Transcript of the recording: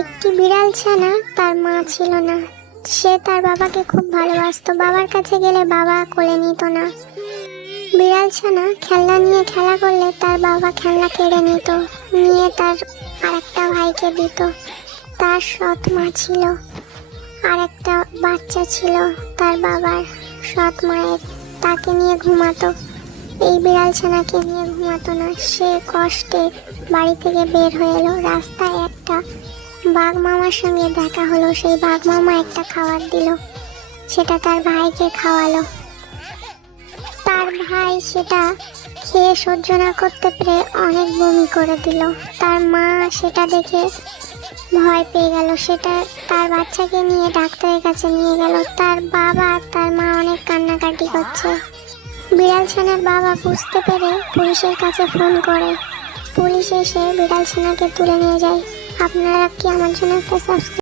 একটি বিড়াল ছানা তার মা ছিল না। সে তার বাবাকে খুব ভালোবাসতো। বাবার কাছে গেলে বাবা কোলে নিত না। বিড়াল ছানা খেলনা নিয়ে খেলা করলে তার বাবা খেলনা কেড়ে নিত, নিয়ে তার আরেকটা ভাইকে দিত। তার সৎ মা ছিল, আরেকটা বাচ্চা ছিল তার বাবার সৎ মায়ের, তাকে নিয়ে ঘুমাতো। এই বিড়াল ছানাকে নিয়ে ঘুমাতো না। সে কষ্টে বাড়ি থেকে বের হয়ে এলো। রাস্তায় একটা বাঘ মামার সঙ্গে দেখা হলো। সেই বাঘ মামা একটা খাবার দিল, সেটা তার ভাইকে খাওয়ালো। তার ভাই সেটা খেয়ে সহ্য না করতে পেরে অনেক বমি করে দিল। তার মা সেটা দেখে ভয় পেয়ে গেল। সেটা তার বাচ্চাকে নিয়ে ডাক্তারের কাছে নিয়ে গেল। তার বাবা তার মা অনেক কান্নাকাটি করছে। বিড়াল ছানার বাবা বুঝতে পেরে পুলিশের কাছে ফোন করে। পুলিশ এসে বিড়াল ছানাকে তুলে নিয়ে যায়। আপনারা কি আমার জন্য একটা সাবস্ক্রাইব